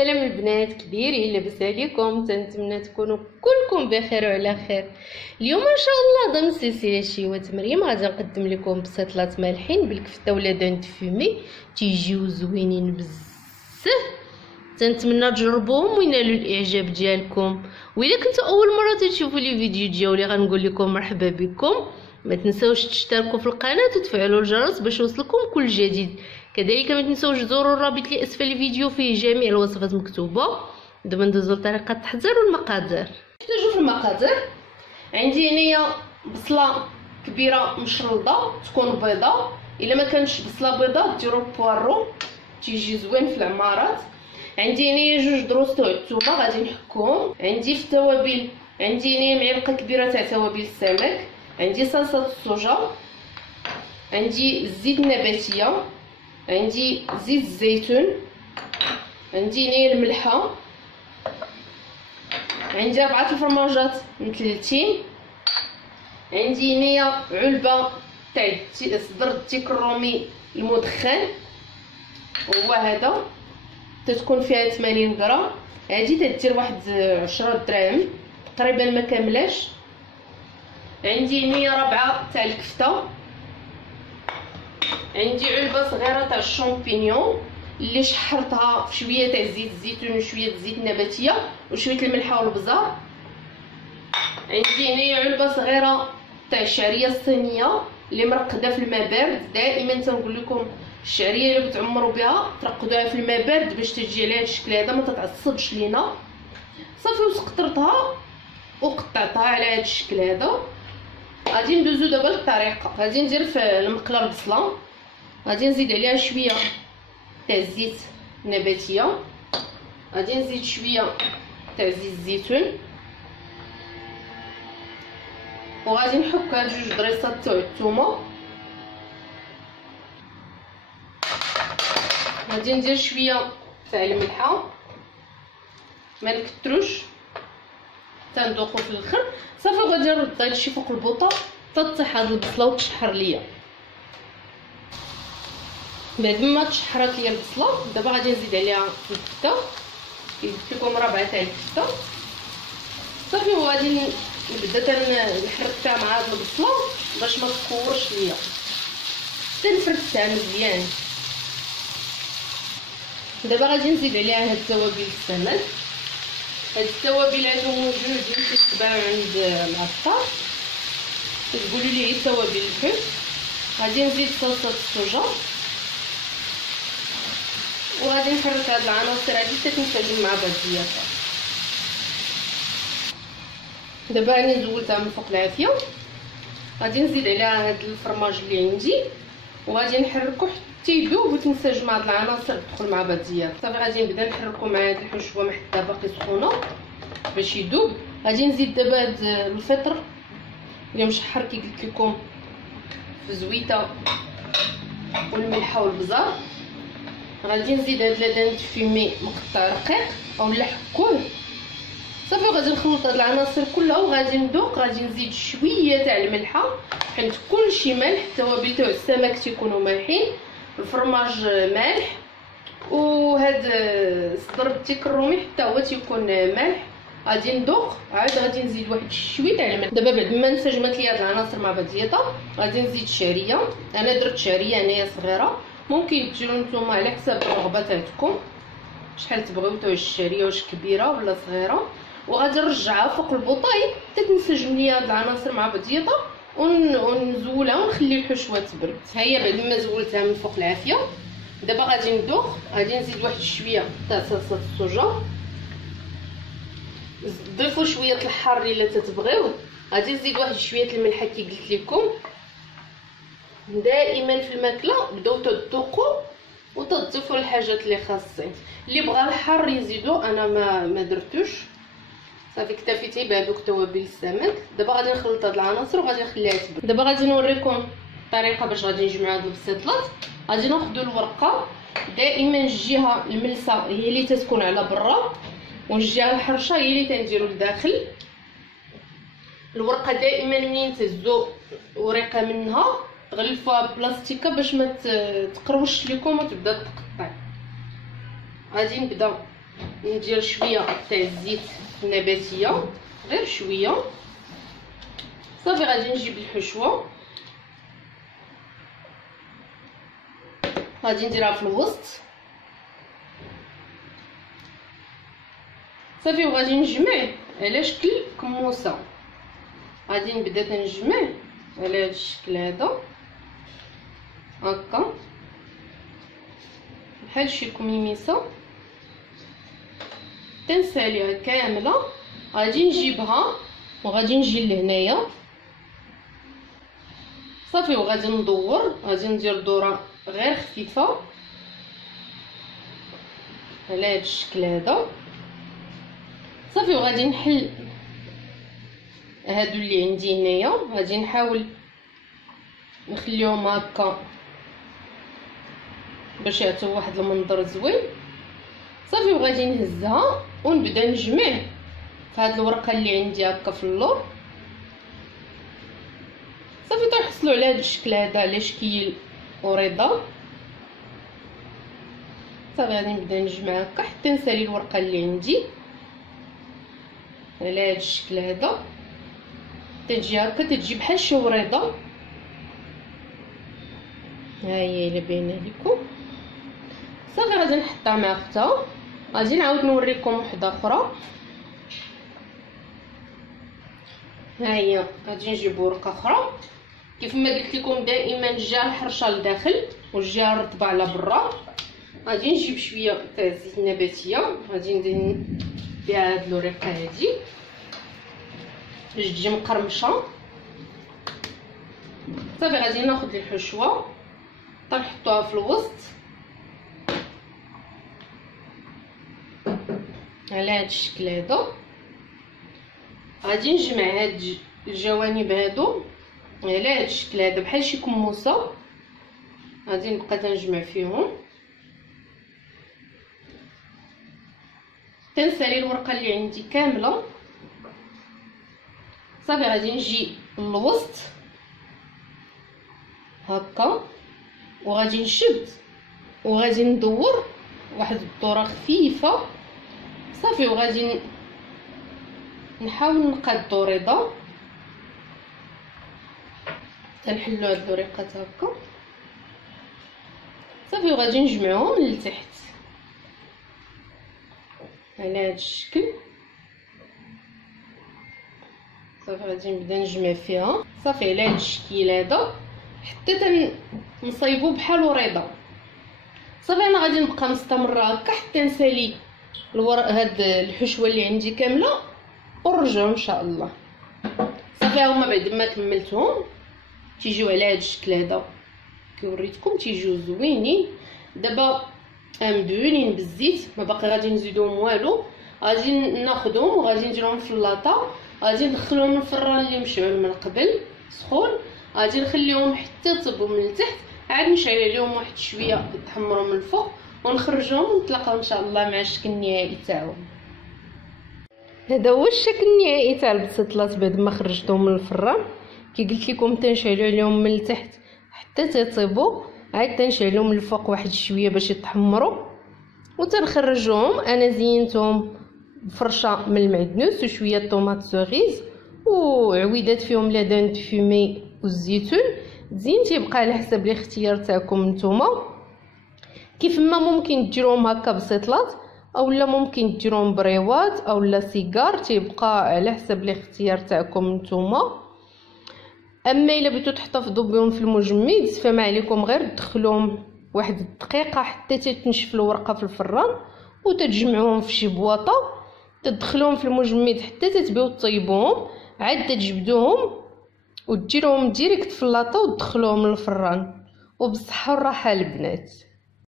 السلام البنات، كديرين؟ لاباس عليكم؟ تنتمنى تكونوا كلكم بخير وعلى خير. اليوم ان شاء الله ضمن سلسله شيوات مريم غادي نقدم لكم بسطلات مالحين بالكفته ولا دان فومي، تيجيو زوينين بزاف. تنتمنى تجربوهم وينالوا الاعجاب ديالكم. واذا كنتوا اول مره تشوفوا لي فيديو ديالي غنقول لكم مرحبا بكم. ما تنساوش تشتركوا في القناه وتفعلوا الجرس باش يوصلكم كل جديد. كذلك ما تنساوش تزوروا الرابط اللي اسفل الفيديو فيه جميع الوصفات مكتوبه. دابا ندوزو لطريقه التحضير والمقادير. نحتاجو في المقادير، عندي هنايا بصله كبيره مشرده تكون بيضه، الا ما كانش بصله بيضه ديروا بوارو تيجي زوين في العمارات. عندي هنايا جوج دروس تاع الثومه غادي نحكوهم. عندي في التوابل عندي هنايا معلقه كبيره تاع توابل السمك، عندي صلصه الصوجا، عندي الزيت النباتيه، عندي زيت الزيتون، عندي هنايا الملحه، عندي 4 الفرماجات مثلثين، عندي هنايا علبه تاع صدر الديك الرومي المدخن، هو هذا تتكون فيها 80 غرام. هادي تدير واحد 10 دراهم تقريبا ما كاملاش. عندي هنايا 4 تاع الكفته، عندي علبه صغيره تاع الشامبينيون اللي شحرتها في شويه تاع زيت الزيتون وشويه الزيت النباتيه وشويه الملحه والبزار. عندي هنايا علبه صغيره تاع الشعريه الصينيه اللي مرقده في الماء بارد. دائما تنقول لكم الشعريه اللي بتعمروا بها ترقدوها في الماء بارد باش تجي على هذا الشكل هذا ما تتعصبش لينا. صافي وسقطرتها وقطعتها على هذا الشكل هذا. غادي ندوزو دابا للطريقه. غادي ندير في المقله البصله، غادي نزيد عليها شويه تاع الزيت النباتيه، غادي نزيد شويه تاع زيت الزيتون، وغادي نحك هاد جوج ضريصات تاع الثومه. غادي ندير شويه تاع الملحه، ما نكتروش تندوقو في الاخر. صافي غادي نرد هادشي فوق البوطه تطيح هاد البصله وتشحر ليا. بعد ما تشحرات ليا البصله دابا غادي نزيد عليها الكفته، قلت لكم ربعه تاع الكفته. صافي وغادي نبدا نحركها مع هاد البصله باش ما تكورش ليا، تنفركتها مزيان. دابا غادي نزيد عليها هاد توابل السمك. هاد التوابل هادو موجودين كيتباعوا عند العطار، تقولوا لي توابل الكل. غادي نزيد صلصه الصوجا وغادي نحرك هاد العناصر هادي حتى تنسجم مع بعضياتها. دابا راني زولتها من فوق العافيه. غادي نزيد عليها هاد الفرماج اللي عندي وغادي نحركو حتى يذوب وتنسجم مع هاد العناصر تدخل مع بعضياتها. صافي غادي نبدا نحركو مع هاد الحشوه ما حتى باقي سخونه باش يذوب. غادي نزيد دابا هاد الفطر اللي مشحر كي قلت لكم في زويته والملحه والبزار. غادي نزيد هاد لادان فومي مقطع رقيق اولا حكوه. صافي غادي نخلط هاد العناصر كلها وغادي ندوق. غادي نزيد شويه تاع الملحه حيت كلشي مالح، التوابل تاع السمك تيكونوا مالحين، الفرماج مالح، وهاد صدر الديك الرومي حتى هو تيكون مالح. غادي ندوق عاد غادي نزيد واحد شويه تاع الملح. دابا بعد ما انسجمت لي هاد العناصر مع بعضياتها غادي نزيد الشعريه. انا درت شعريه هنايا صغيره، ممكن ديروا نتوما على حساب الرغبه تاعكم شحال تبغيو تاع الشعريه، واش كبيره ولا صغيره. وغادي نرجعها فوق البوطه حتى تنسجم لي هاد العناصر مع بعضياتها ونزولها ونخلي الحشوه تبرد. ها هي بعد ما زولتها من فوق العافيه دابا غادي ندوق. غادي نزيد واحد شويه تاع صلصه الصوجا، ضيفوا شويه الحار الا تتبغيو. غادي نزيد واحد شويه الملحه كي قلت لكم. دائما في الماكله بداو تذوقوا وتضيفوا الحاجات اللي خاصين. اللي بغى الحار يزيدو، انا ما درتوش. صافي اكتفيت بهذوك توابل السمك. دابا غادي نخلط هاد العناصر وغادي نخليها تبرد. دابا غادي نوريكم الطريقه باش غادي نجمعوا هاد البسيطلات. غادي ناخذوا الورقه، دائما الجهه الملسه هي اللي تتكون على برا والجهه الحرشه هي اللي تنديروا لداخل. الورقه دائما منين تهزوا ورقه منها تغلفوها بلاستيكه باش ما تقروش لكم وتبدا تقطع. غادي نبدا ندير شويه تاع الزيت النباتيه، غير شويه. صافي غادي نجيب الحشوه، غادي نديرها في الوسط. صافي وغادي نجمع على شكل كموسه. غادي نبدا تنجمع على هذا الشكل هذا هكا بحال شي كميميسه، تنساليها كامله. غادي نجيبها وغادي نجي لهنايا صافي وغادي ندور. غادي ندير دوره غير خفيفه على هذا الشكل هذا صافي وغادي نحل هادو اللي عندي هنايا. غادي نحاول نخليهم هكا باش يعطيو واحد المنظر زوين. صافي وغادي نهزها ونبدا نجمع في هاد الورقه اللي عندي هكا في اللور. صافي تنحصلوا على هاد الشكل هذا على شكل وريضه. صافي غادي نبدا نجمع هكا حتى نسالي الورقه اللي عندي على هاد الشكل هذا. تجي هكا تجي بحال شي وريضه، ها هي الا باينه لكم. صافي غادي نحطها مع اختها. غادي نعاود نوريكم وحده اخرى. ها هي غادي نجيب ورقه اخرى كيف ما قلت لكم دائما الجهه الحرشه لداخل والجهه الرطبه على برا. غادي نجيب شويه تاع الزيت النباتيه، غادي ندهن بها هاد الورقه هادي باش تجي مقرمشه. صافي غادي ناخذ الحشوه تنحطوها في الوسط على هاد الشكل هذا. غادي نجمع هاد الجوانب هادو على هاد الشكل هذا بحال شي كموسه. غادي نبقى تنجمع فيهم، تنسالي الورقه اللي عندي كامله. صافي غادي نجي للوسط هكا وغادي نشد وغادي ندور واحد الدوره خفيفه. صافي وغادي نحاول نقادو رضا. تنحلو هاد الوريقات هكا صافي وغادي نجمعهم لتحت على هاد الشكل. صافي غادي نبدا نجمع فيها صافي على هاد الشكل هذا حتى تنصايبو بحال وريضه. صافي انا غادي نبقى مستمره هكا حتى نسالي هاد الحشوه اللي عندي كامله ونرجعو ان شاء الله. صافي هما بعد ما كملتهم تيجيو على هاد الشكل هذا كي وريتكم، تيجيو زوينين. دابا مدهونين بالزيت، ما باقي غادي نزيدوهم والو. غادي ناخذهم وغادي نديرهم في اللاطه. غادي ندخلهم الفران اللي مشعول من قبل سخون. غادي نخليهم حتى يطيبوا من التحت، عاد نشعل عليهم واحد شويه يتحمروا من الفوق ونخرجهم ونتلاقاو ان شاء الله مع الشكل النهائي تاعهم. هذا هو الشكل النهائي تاع البسيطلات بعد ما خرجتهم من الفران. كي قلت لكم تنشعلوا عليهم من التحت حتى تيطيبوا، عاد تنشعلهم من الفوق واحد شويه باش يتحمروا وتنخرجوهم. انا زينتهم بفرشه من المعدنوس وشويه طوماط سوريز وعويدات فيهم لا دان فومي والزيتون. زين تيبقى على حسب الاختيار تاعكم نتوما. كيف ما ممكن ديروهم هكا بسيطلات اولا ممكن ديروهم بريوات اولا سيجار، تيبقى على حسب الاختيار تاعكم نتوما. اما الا بغيتو تحتفظوا بهم في المجمد فما عليكم غير تدخلوهم واحد الدقيقه حتى تنشف الورقه في الفران وتتجمعوهم في شي بواطه، تدخلوهم في المجمد حتى تتبيو طيبوهم، عاد تجبدوهم وديروهم ديريكت في اللاطه وتدخلوهم للفران. وبالصحه والراحه البنات.